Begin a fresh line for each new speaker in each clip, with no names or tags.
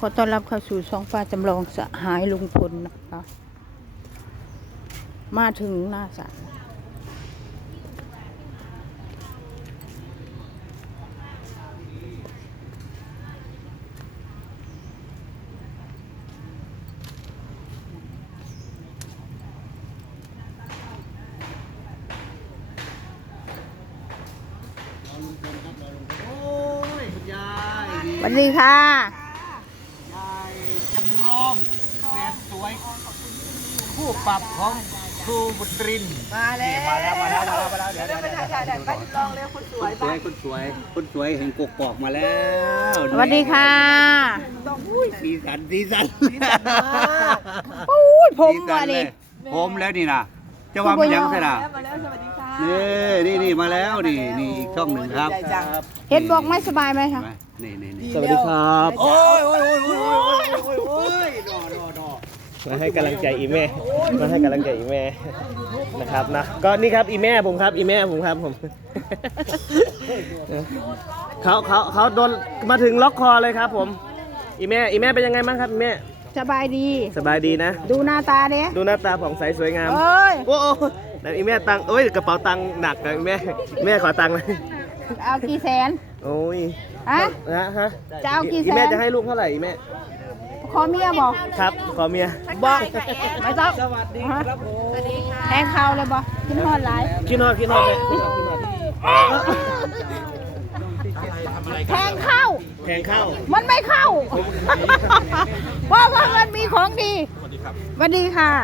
อต้อนรับเข้าสู่ช่องป้าจำลองสหายลุงพลนะคะมาถึงหน้าศาลสวัสดีค่ะ
ยายจำลองแสนสวยผู้ปรับของครูบุตริน
มาแล้ว
เดี๋ยว
ไปถ่ายป้าจำลองแล้วคนสวยป้า
คนสวยเห็นกกอกมาแล้ว
สวัสดีค่ะ
สีสัน
อุ้ยผมมาดิ
ผมแล้วนี่นะจะว่ามันยังไงนะ
มาแล้วสวัสดีค่ะ
นี่มาแล้วนี่อีกช่องหนึ่งครับ
เห็นบอกไม่สบายไหมคะ
นี่
สวัสดีครับ
โอ้ย
มาให้กำลังใจอีแม่มาให้กำลังใจอีแม่นะครับนะก็นี่ครับอีแม่ผมครับอีแม่ผมครับผมเขาโดนมาถึงล็อกคอเลยครับผมอีแม่เป็นยังไงบ้างครับอีแม่
สบายดี
นะ
ดูหน้าตาเนี้ย
ดูหน้าตาผ่องใสสวยงามโอ้นั่นอีแม่ตังกระเป๋าตังหนักนะแม่ขอตังเลย
เอากี่แสน
โอ้ย
ฮะจะเอากี่แสน
อีแม่จะให้ลูกเท่าไหร่อีแม่
ขอเมียบอก
ครับขอเมีย
บอกไม่ต้องสวัสดีครับผมแทงเข่าเลยบอกกินฮอดหลาย
กินฮอด
แทงเข้ามันไม่เข้าเพราะว่ามันมีของดีสวัสดีค่ะ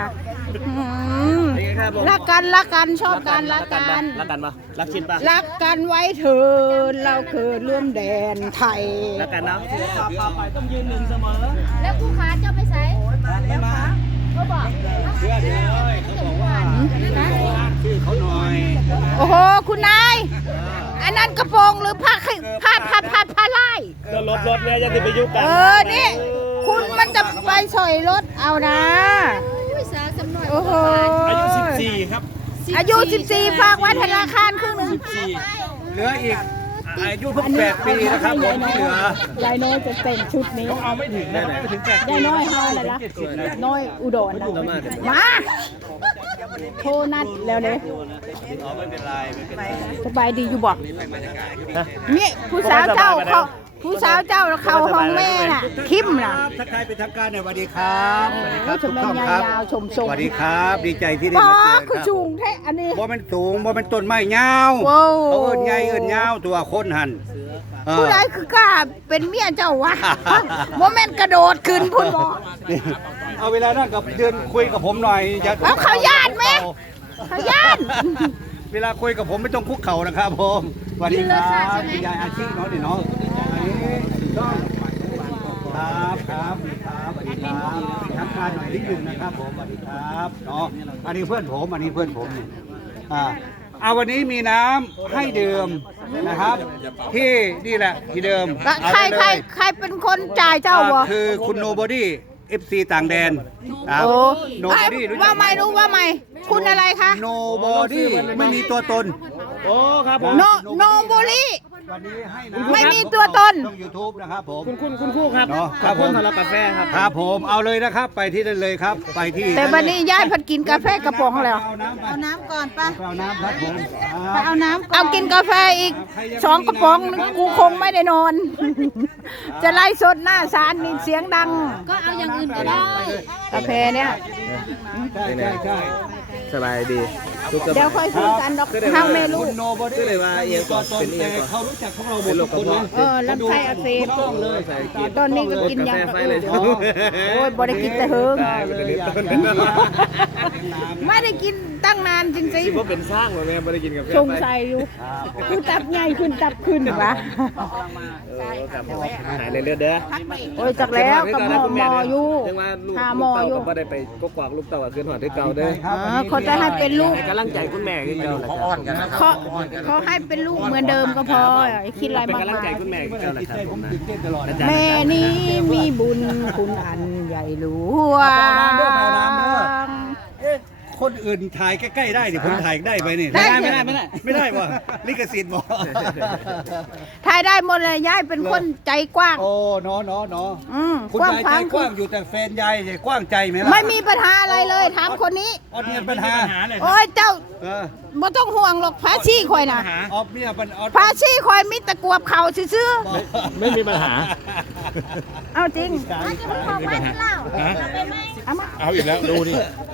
รักกันชอบกันรักกัน
ปะรักชินปะ
รักกันไว้เถิดเราคือร่วมแดนไทย
รักกันนะไปต้องยืนหนึ่งเสมอ
แล้วคู่ขาเจ้าไปใส่
ไม่มา
เขาบอก
เชื่อเลยเขาบอกว่าชื่อเขาหน่อย
โอ้โหคุณนายอันนั้นกระโปรงหรือผ้าไล่
ก็รถเนี่ยจะติดไปยุกัน
นี่คุณมันจะไปสอยรถเอานะโอ้โห
อายุ14ครับ
อายุ14ฝากไว้ธนาคารครึ่งนึง
เหลืออีกอายุเพิ่ง8 ปีนะครับผมที่เหลื
อยายน้อยจะแต่งชุดนี้
เอาไม่ถึงนะไม่ถึง8 ปี
ยายน้อย5อะไรล่ะน้อยอุดรนะมาโทรนัดแล้วเลย
ไม่เป็นไร
สบายดีอยู่บอกนี่ผู้สาวเจ้าเขาเข้าห้องแม่น่ะคิมน่ะ
ทักทายเป็นทางการเนี่ยสวัสดีครับ
ทุกท่านครับส
วัสดีครับดีใจที่ได้มาเจอครับ
คือสูงแท้อันนี้
บ่มันสูงบ่มันต้นไม้ยาวเขาเอิ้นใหญ่เอิ้นยาวตัวคนหัน
ผู้ใดคือกล้าเป็นเมียเจ้าวะบ่แม่นกระโดดขึ้นพุ่นบ่
เอาเวลานั่งกับเดินคุยกับผมหน่อย
เอาเขาญาติไหมเขาญาติ
เวลาคุยกับผมไม่ต้องคุกเข่านะครับผมสวัสดีครับคุณยายอาชีพเนาะนี่เนาะครับสวัสดีครับทักทายหน่อยนิดนึงนะครับผมสวัสดีครับเนาะอันนี้เพื่อนผมนี่วันนี้มีน้ำให้ดื่มนะครับที่นี่แหละที่เดิม
ใครเป็นคนจ่ายเจ้าวะ
คือคุณโนบอดี้FC ต่างแดน
โนบอดี้ว่าไม่คุณอะไรคะ
โนบอดี้ไม่มีตัวตน
โอ้ครับผม
โนบอดี้
วันนี้ให้
ไม่มีตัวตน
ต้อง YouTube นะครับผม
คุณคู่ครับครับผมทำกาแฟครับ
ครับผมเอาเลยนะครับไปที่นั่นเลยครับไปที่
แต่วันนี้ย้ายพัดกินกาแฟกระป๋องแล้ว
เอาน้ำก่อนป่ะ
เอาน้ำครับผม
ไปเอาน้ำ
เอากินกาแฟอีก2 กระป๋องกูคงไม่ได้นอนจะไล่สดหน้าศาลนี่เสียงดัง
ก็เอาอย่างอื่นก็ได้
กาแฟเนี่ย
ใช่
สบายดี
เดี๋ยวค่อยคุยกันดอกเฮาแม่ลูก
ก็เลยว่าเอียงก่อนเป็นเอียงก่อน
เขารู้จักของเราหมดทุกคนเลย
ลำไส้อักเสบตอนนี้ก็กินยาโอ้ยบ่ได้กินแต่เฮิงไม่ได้กินตั้งนานจริงๆ
คิดว่าเป็นสร้างเลยแม่ไม่ได้กินกาแฟ
สงสัยอยู่คือตับใหญ่ขึ้นวะ
หายเลยเลือดเด้อ
โอ้ยจักแล้วกับหมออยู่
หาหมออยู่ก็ได้ไปก็กวากลูกเต่าขึ้นหัวที่เก่าเด้อ
เขาจะให้เป็นลูก
กำลังใจคุณแม่ขึ้นเก่าเขา
อ้อนกัน
เขาให้เป็นลูกเหมือนเดิมก็พอคิดอะไรมาก
เป็นกำลังใจคุณแม่ขึ้นเก่านะครับผมนะ
แม่นี้มีบุญคุณอันใหญ่หลวง
คนอื่นถ่ายใกล้ๆได้ดิผมถ่ายได้ไปนี่
ได้
ไม่ได้ว่ะลิขสิทธิ์บ่
ถ่ายได้หมดเลยยายเป็นคนใจกว้าง
โอ้เนาะ คุณ
กว้าง
ยาย
ข
ใจ
วาง
กว้างอยู่แต่แฟนยายใจกว้างใจไหมล่ะ
ไม่มีปัญหาอะไรเลยถามคนนี้
ออดเนี่ยปัญหา
โอ้ยเจ้า
เออ
บ่ต้องห่วงหรอกพาชีข่อยนะ
ออดเนี่ยปัญออด
พาชีข่อยมีตะกวบเข่าซื่อ
ไม่มีปัญหา
ๆเอาจริงเอามา
เอาอีกแล้วดูนี่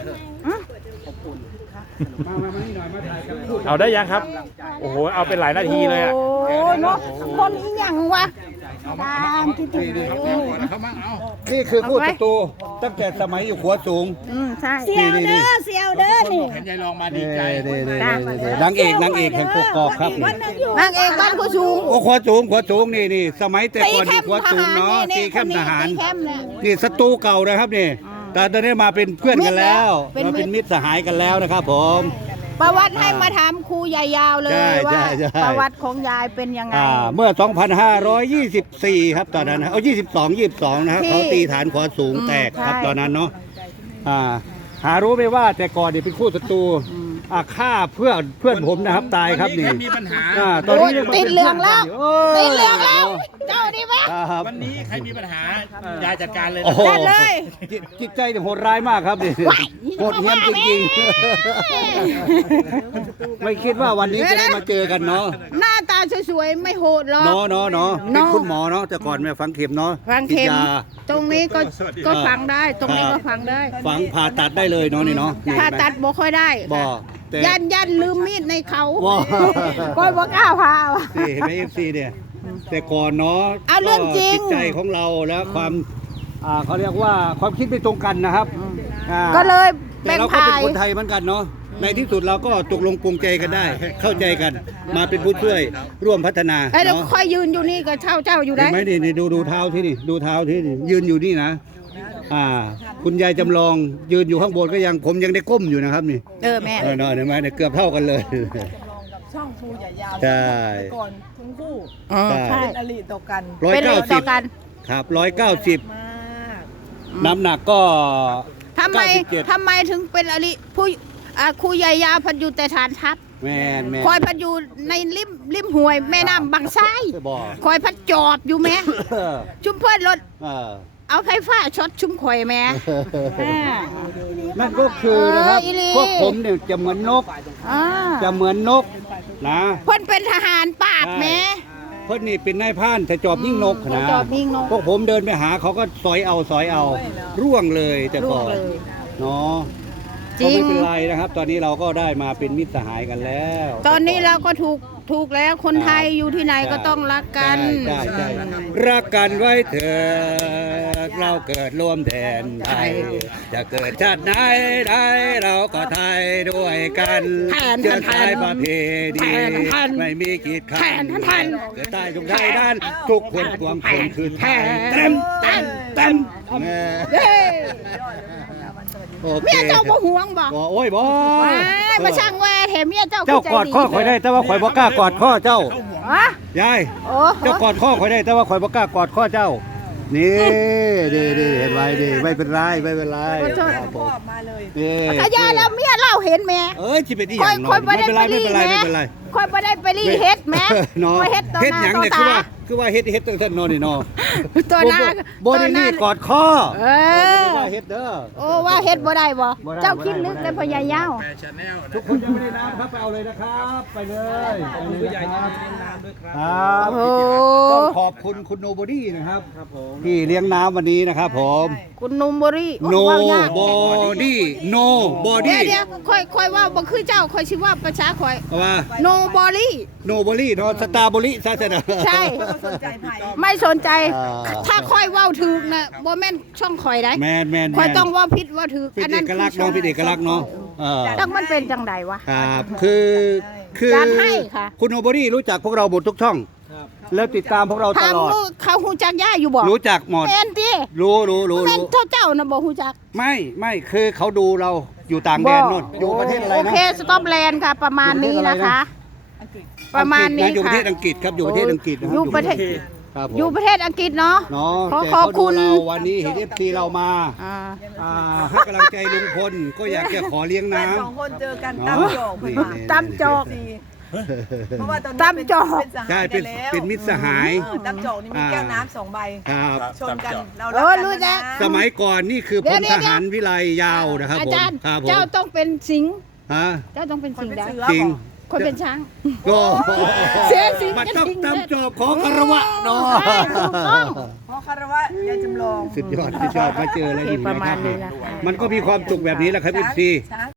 มานี่หน่อยมาถ่ายกัน
เอาได้ยังครับ โอ้โห เอาเป็นหลายนาทีเลยอ่ะ
โอ้เนาะคนอีหยังวะดานที่ถึง
นี่คือคู่ศัตรูตั้งแต่สมัยอยู่ขัวสูง
ใช่
เสียวเด้อเสียวเด้อนี่
เห็นยายลองมาดีใจ
นางเอกแห่งกกอกครับ
นางเอกบ้านกูสูง
โอ้ขัวสูงนี่สมัยแต่ก่อนอยู่ขัวสูงเนาะตีแคมป์ทหาร
ตีแคมป์เนี่ย
นี่ศัตรูเก่านะครับนี่แต่ตอนนี้มาเป็นเพื่อนกันแล้ว
เป็น
มา
มิตร
เป็นมิตรสหายกันแล้วนะครับผม
ประวัติให้มาถามครูใหญ่ยาวเลย
ใช่
ว่า
ใช่
ประวัติของยายเป็นยังไง
เมื่อ 2524 ครับตอนนั้นนะเอา22 นะครับ
ที่
เขาตีฐานขวาสูงแตกครับ
ใช่
ตอนนั้นเนาะหารู้ไหมว่าแต่ก่อนนี่เป็นคู่ศัตรูฆ่าเพื่อนผมนะครับตายครับนี่
มีปัญหา
ตอนนี้
โอ้ยติดเหลืองแล้ว
โอ้ย
ติดเหลืองแล้ว เจ้าดีไหม
ครับ
วันนี้ใครมีปัญหา ยายจัดการเลย
โอ้
นะ
โห
จัดเลย
จิตใจเนี่ยโหดร้ายมากครับนี่
ว้าย
โหดเหี้ยมจริงๆ ไม่คิดว่าวันนี้จะได้มาเจอกันเนาะ
หน้าตาสวยๆไม่โหดหรอก
เนาะเป็นคุณหมอเนาะแต่ก่อนแม่ฝังเข็มเนาะ
ฟังเข็ม
ฉีดยา
ตรงนี้ก็ฟังได้ ตรงนี้ก็ฟังได้
ฝังผ่าตัดได้เลยเนาะนี่เนาะนี่
ผ่าตัดบ่ค่อยได้
บ่
ค่ะ
แต่
ยันลืมมีดในเขา
บ่
ก็บ่กล้าพาว่ะ
นี่เห็นไหม FC เนี่ยแต่ก่อนเนาะ
เอาเรื่องจริง
จิตใจของเราแล้วความเขาเรียกว่าความคิดไม่ตรงกันนะครับอ่า
ก็เลย
แต่
แบ่ง
เราก็
พา
เป็น
ย
คนไทยเหมือนกันเนาะในที่สุดเราก็ตกลงปรงใจกันได้ เข้าใจกันมาเป็นผู้ช่วยร่วมพัฒนา
เอ้ยเดี๋ยว
เนาะ
ค่อยยืนอยู่นี่ก็เช่าอยู่
เห็
ได้
นไหมนี่ดูเท้าที่นี่ดูเท้าที่นี่ยืนอยู่นี่นะคุณยายจำลองยืนอยู่ข้างบนก็ยังผมยังได้ก้มอยู่นะครับนี่
แม่
เนาะเห็นไหมเนี่ยเกือบเท่ากันเลย
ช่องครูใหญ่ยาว
ใช่
ก่อนทั้งคู่
ใช่
เป็นอริต่อกัน
เป็นเรื่องต่อกัน
ครับ
มาก
190น้ำหนักก็
ทำไม
97
ทำไมถึงเป็นอริผู้ครูใหญ่ยาวพันอยู่แต่ฐานทัพ
แม่น
คอยพันอยู่ในริมห้วยแม่น้ำบางไซ
บ่
คอยพัดจอบอยู่แม่ชุมเพื่อนรถ
เออ
เอาไฟฟ้าช็อตชุมข่อยแม่
นั่นก็คือนะครับ
อีหลี
พวกผมเนี่ยจะเหมือนนก
อ่า
จะเหมือนนกนะ
เพิ่นเป็นทหารปราบแม่
เพิ่นนี่เป็นนายพรานแต่จอบยิ่งนกนะ
จอบยิ่งนก
พวกผมเดินไปหาเขาก็สอยเอาร่วงเลยแต่
ร่ว
ก่
ง
อน
เลย
เนาะ
จริง
ก็ไม่เป็นไรนะครับ ตอนนี้เราก็ได้มาเป็นมิตรสหายกันแล้ว
ตอนนี้เราก็ถูกแล้วคนไทยอยู่ที่ไหนก็ต้องรักกัน
ใช่รักกันไว้เถิดเราเกิดร่วมแดนไทย จะเกิดชาติไหนได้เราก็ไทยด้วยกัน
แทน
เชื้อสายประเพณี
แทน
ไม่มีกีดขัน
แทน
เกิดใต้ทุกไทยด้านทุกคนพวงคนคือไทยเต็มแม่
เย้
โอเค
เมียเจ้าบ่ห่วงบ่
โอ้ยบ่
ว้ายมาช่างแว่แถมเมียเจ้า
เจ้ากอดข้อข่อยได้แต่ว่าข่อยบ่กล้ากอดข้อเจ้า
ฮะ
ยาย
โอ้
เจ้ากอดข้อข่อยได้แต่ว่าข่อยบ่กล้ากอดข้อเจ้า นี่ดีเห็นไว้ดีไม่เป็นไรครับผม
มาเลย
นี่
ถ้ายาแล้วเมียเราเห็นแม่
สิเป็นที่อ
คอย
ย่าง
คอย
เนาะ
บ่ได้ไปรี
ไม่
แม่
เป็นไร
คอยบ่ได้ไปรีเฮ็ดแม่
เนาะ
คอยเฮ็ดต่อ
เฮ็ด
ห
หยั
น้าง ต่อ
เนี่ย
ตา
คือว่าเฮ็ดตัวท่านโนนี่เนาะ
ตัวหน้า
บ่ได้นี่กอดข้อ
เออ
ว่าเฮ็ดเด้อ
โอ้ว่าเฮ็ดบ่ได้บ่
บ่ได้
เจ้าคิดลึกเลยพญายาว
ทุกคนยังไม่ได้น้ำครับไปเอาเลยนะครับไปเลยผู้ใหญ่ครับครับ
โอ้
ต้องขอบคุณคุณโนบอดี้นะครับที่เลี้ยงน้ำวันนี้นะครับผม
คุณนุ่มบริ
โน
ว่ายาก
บอดี้โนบอ
เดี๋
ดี้
ยวค่อยว่าบ่คือเจ้าค่อยสิว่าประชาค่อย
ว่า
โนบอรี่
โนบอดี้เนาะสตาร์บอดี้ซะเถอะนะ
ใช่
สนใจไผ่
ไม่สนใจ
อ่า
ถ้าค่อยเว้าถูกนะบ่แม่นช่องข่อยได้
แมน
ค่อยต้องว่าผิดว่าถูก
เป็นเอกลักษณ์เนาะเป็นเอกลักษณ์เนาะเออ
ต้องมันเป็นจังไดวะ
ครับคือ
การให้ค่ะ
คุณโนบอดี้รู้จักพวกเราหมดทุกช่องแล้วติดตามพวกเราต
ถาม
ลอด
ลูกเขาฮู้จักย่าอยู่บ่
รู้จักหมด
แม่นติ
รู้
แม่นเจ้านะบ่ฮู้จัก
ไม่คือเขาดูเราอยู่ต่างแดนนู่นอยู่ประเทศอะไร
โอ
นะ
เคสต็อปแลนด์ค่ะ ประมาณนี้นะคะ ประมาณนี้
อยู่ประ
ค่ะ
เทศอังกฤษครับอยู่ประเทศอังกฤษนะคบ
อยู่ประเทศ
ครับผม
อยู่ประเทศอังกฤษเนาะ
เนาะ
ขอ
แต่
ขอบ
เขา
คุ
ดู
ณ
เราวันนี้เห็น FC เรามา
อ่า
ให้กำลังใจลุงพลก็อยากจะขอเลี้ยง
แฟน
น้ำ
สองคนเจอกันตามจอกเพื่อนมา
ตามจอก
เพราะว่าตอนนี้
ตามจอก
เป็นสหายกันแล้ว
เป็นมิตรสหาย
ตามจอกนี่มีแก้วน้ำ2 ใบ
ครับ
ชนกันเรา
เอ
รั
อก
กัน
รู้จัก
นะ
สมัยก่อนนี่คือพ
เดี๋ยว
ล
เดี๋
ท
ยว
หารวิไลยาวนะครับ
อา
ผม
จารย์
ครับผม
เจ้าต้องเป็นสิงห์
ฮะ
เจ้าต้องเป็น
คน
สิงห์
เป็น
ได้
เสือ
จริง
บอก
คนเป็นช้าง
ก็
เสียสิง
มัน
กัน
ต้อง
จริง
ตามจอบขอคารวะเนาะ
ใช่ถูกต้อง
เพราะคารวะยายจำลอง
สุดยอดมาเจออะไร
โอเค
ดี
ประมาณ
ค
นี้
รับ
นะคะ
มันก็มีความสุขแบบนี้แหละครับ
ช้าง
FC
ช้าง